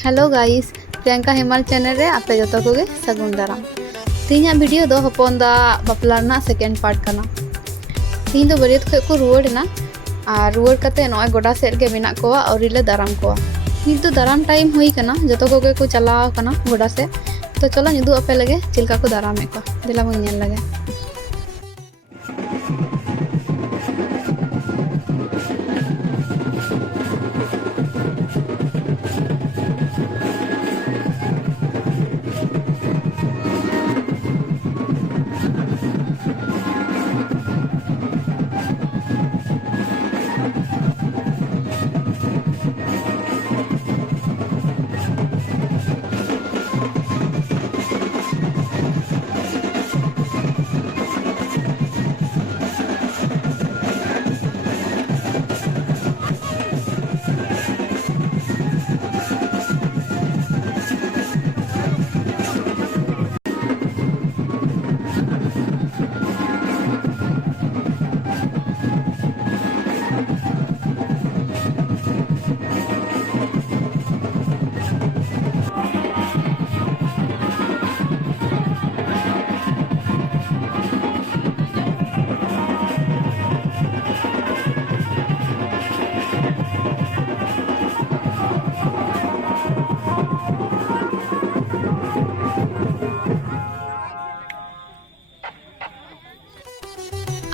Hello guys Priyanka हेमाल channel रे आपे जो कोगे सगुन दाराम तीन वीडियो दो हपन दा बापला सेकेंड पार्ट करना तीन दो बरियत खो को रुआड़ना और रुआड़ कते नय गोडा सेट के मेना को और ले दाराम को नित तो दाराम टाइम हुई कना जतो कोगे को चलाव कना गोडा से तो चलो निदु आपे लगे चिलका को दाराम को दिला बन नेल लगे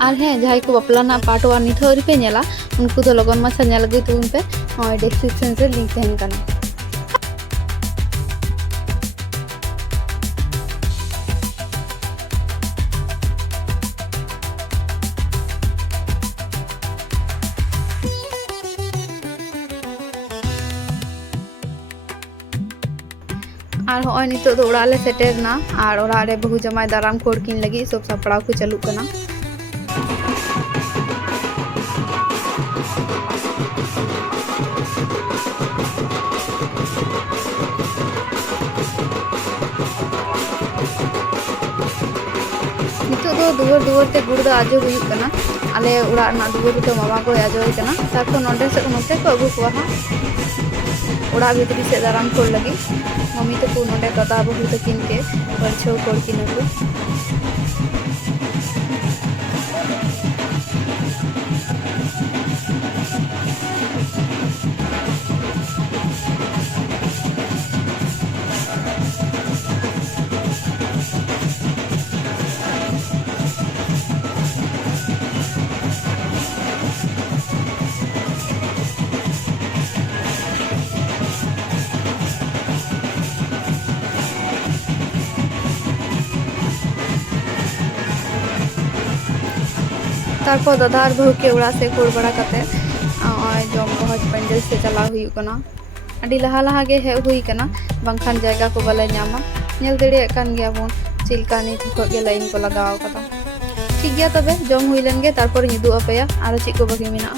और हें जहाँ को बापला पार्ट 1 नित हरी पे नेला उनको तो लगन माछा नेल लगे तुम पे डिस्क्रिप्शन से लिंक तहन कना और होय नितो दो ओड़ा ले सेटेरना और ओड़ा रे बहु जमाई दाराम कोड़ किन लगी सब सपड़ाव को चालू कना दुवर दुवर ते गुड़ आजो हुई आले उड़ा दुवर तो मामा को आजो तारपर नोटे से नोटे को अगू को उड़ा भीतरी से दाराम को लगी मम्मी तक नोटे दादा बहु तकिन के बरछो कोड़ किन तारपर दादा और बहु के उड़ा से कोड़ बड़ा कते जम कहज पेंडल से चला हुई कना अडी लहा लहा गे हे हुई कना बांखान जायगा को बाले ᱧᱟᱢᱟ नेल दड़िया कान गया बोन चिलका नी थको गे लाइन को लगाव कता ठीक गया तबे जम हुई लन गे तारपर निदु अपेया आरो चि को बाकी मेना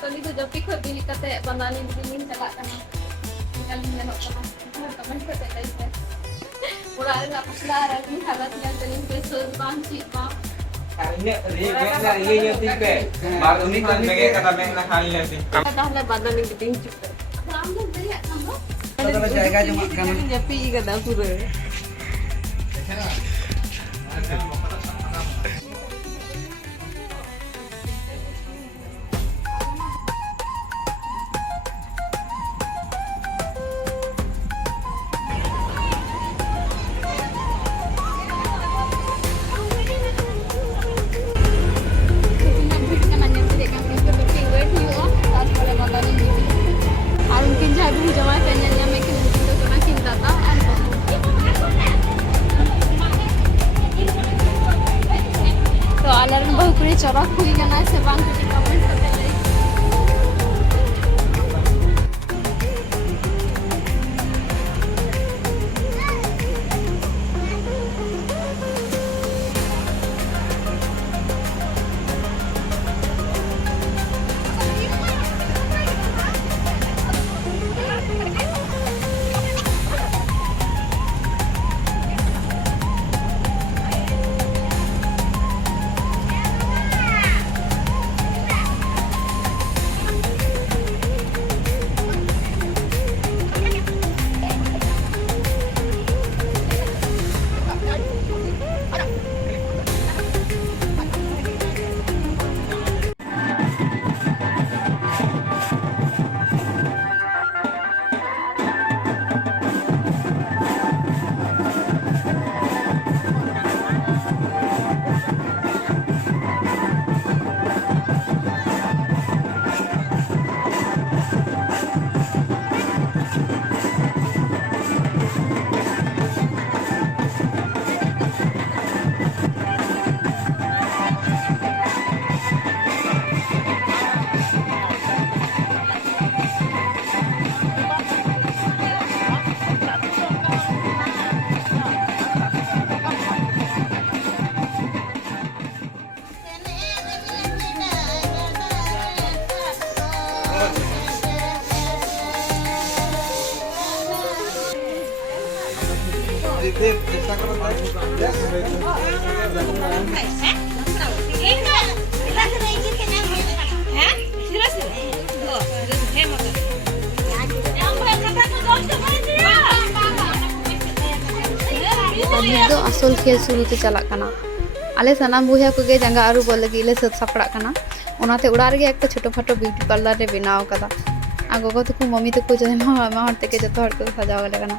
तो निदु जपी खो बिल कते बनानी दिन चला कना निकल लेनो कना कमेंट करते कैसे पूरा अपना रंग हालत में तनी पे सोच बांध ची बा ini ri nya pe baru ni kan mege kata meng na kali lagi tahle badan ni biting juga ram lo deh kamu kalau jaga cuma kan japi kada pura पूरी चौराक हुई गना से बांग के कमेंट करते ले तो असल खेल शुरू ते चला कना आले सनाम बुया को गे जंगा आरु बोल लगी ले सत सापड़ा कना ओनाते उड़ा रे एक छोटो फाटो ब्यूटी पार्लर रे बनाव कदा आ गोगो तको मम्मी तको जे मा हर तके जतो हर को सजाव ले कना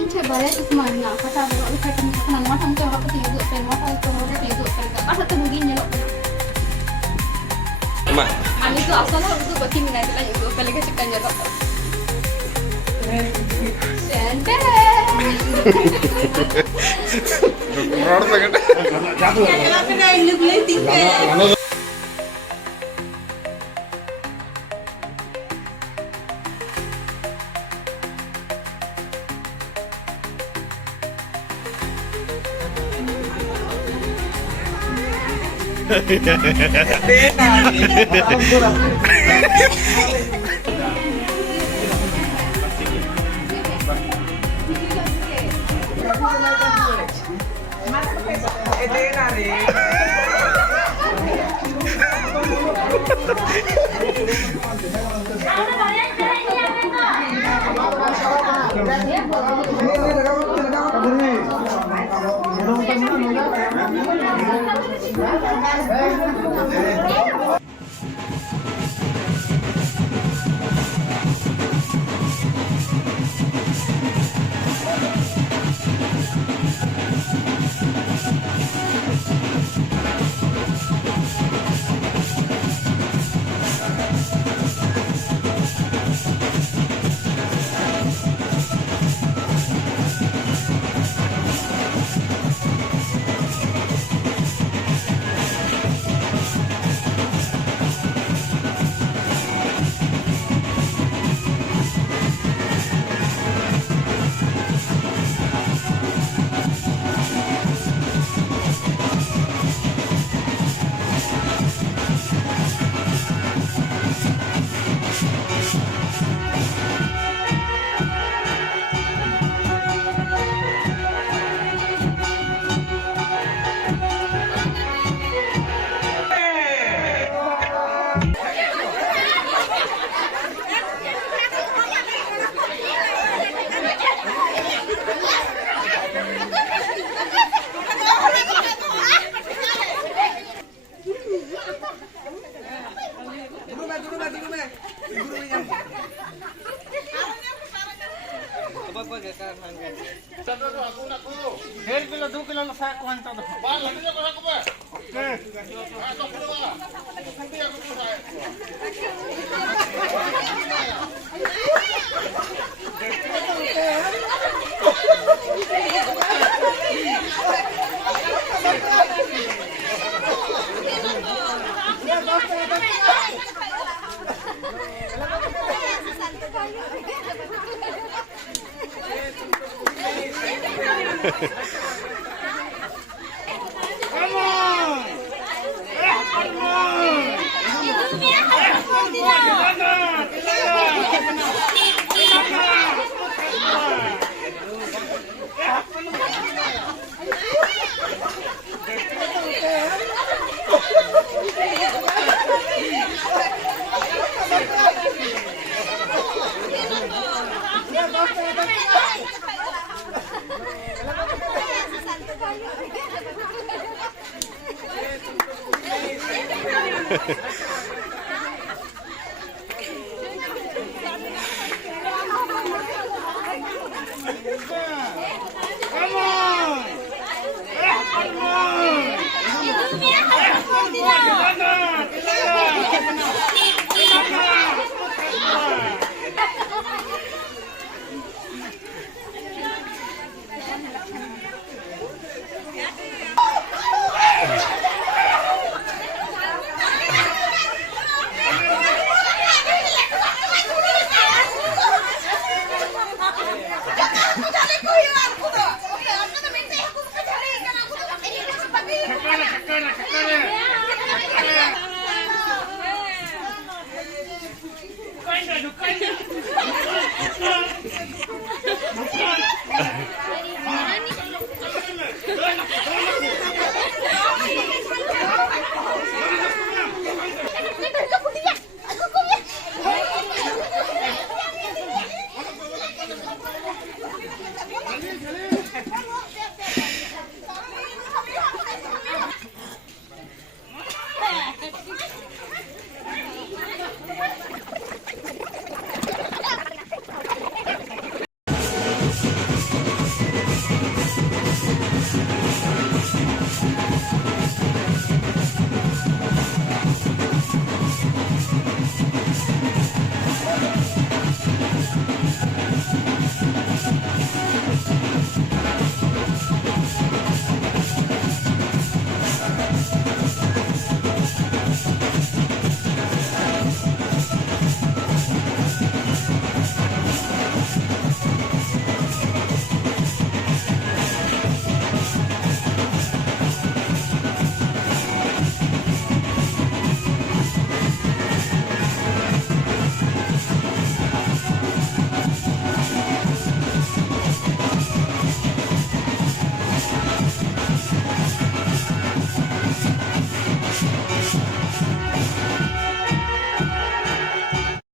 इंचे बाया तक मारना फटा बोल फटा खाना माठम के हक ती दो पे माठा तो होरे ती दो पे का तो मुगी नेलो Ma. Ani tu asal tu baki minat lah itu kalau kita cakap jawab. Sente. Orang sangat. Jangan kena ilmu boleh tinggal. Hel kilo 2 kilo na sa kuhan ta. Ba lagi na ko ba? Okay. Ato ko ba? Hindi ako ko. Dukain.